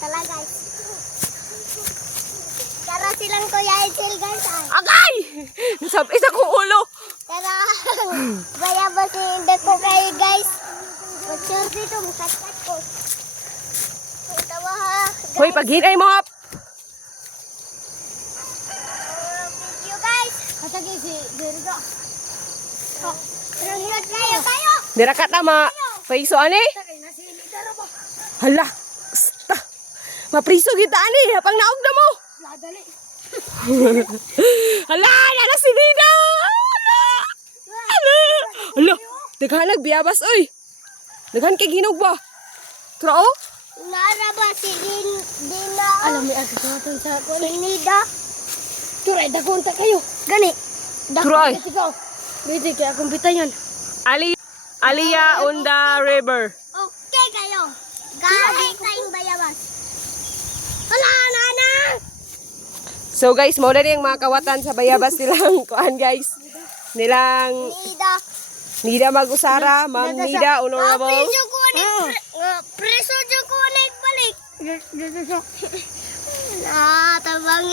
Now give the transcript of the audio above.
Tala guys. Kara silang Kuya Edsel guys. Agay! Nasabit akong ulo. Kara bayabas ni dako kay guys. Picture dito mukhat-kat ko. Tawa ha. Hoy, paghinay mo hap. Video guys. Katagi si Jericho. Oh, nanonood kayo. Dira ka tama. Paiso ani? Hala. Sta. Mapriso kita ani. Hapang naog na mo. Dali. Hala, yana si Dina. Hala. Daghan nagbiyabas oy. Daghan kay ginog ba? Tro? Nara ba si Dina? Alam mo, asa natin sa ako. Si Nida. Turay, dagunta kayo. Gani. Troy. Ikaw. Bidi, kaya akong bitayan. Aliyah on the river. Okay kayo. Galing tayong bayabas. Hala, nana! So guys, mo na rin yung mga kawatan sa bayabas nilang kuan guys. Nilang Nida. Nida Magusara, Ma'am Nida Honorable. Preso ko ni preso ko ni balik. Ah, tabang